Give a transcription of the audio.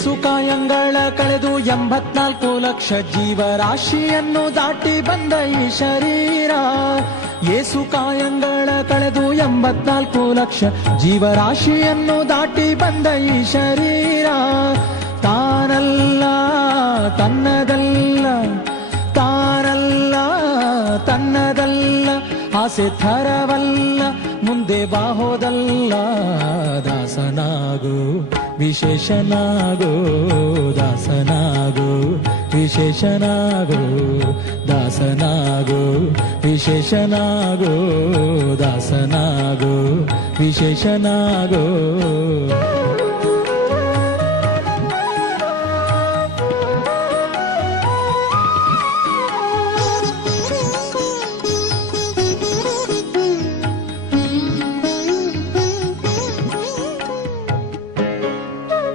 ಏಸು ಕಾಯಂಗಳ ಕಳೆದು 84 ಲಕ್ಷ ಜೀವರಾಶಿಯನ್ನು ದಾಟಿ ಬಂದ ಈ ಶರೀರ. ಏಸು ಕಾಯಂಗಳ ಕಳೆದು 84 ಲಕ್ಷ ಜೀವರಾಶಿಯನ್ನು ದಾಟಿ ಬಂದ ಈ ಶರೀರ. ತಾನಲ್ಲ ತನ್ನದಲ್ಲ, ತಾನಲ್ಲ ತನ್ನದಲ್ಲ, ಆಸೆ ಥರವಲ್ಲ, ಮುಂದೆ ಬಾಹೋದಲ್ಲ. ದಾಸನಾಗು ವಿಶೇಷನಾಗು, ದಾಸನಾಗು ವಿಶೇಷನಾಗು, ದಾಸನಾಗು ವಿಶೇಷನಾಗು, ದಾಸನಾಗು ವಿಶೇಷನಾಗು.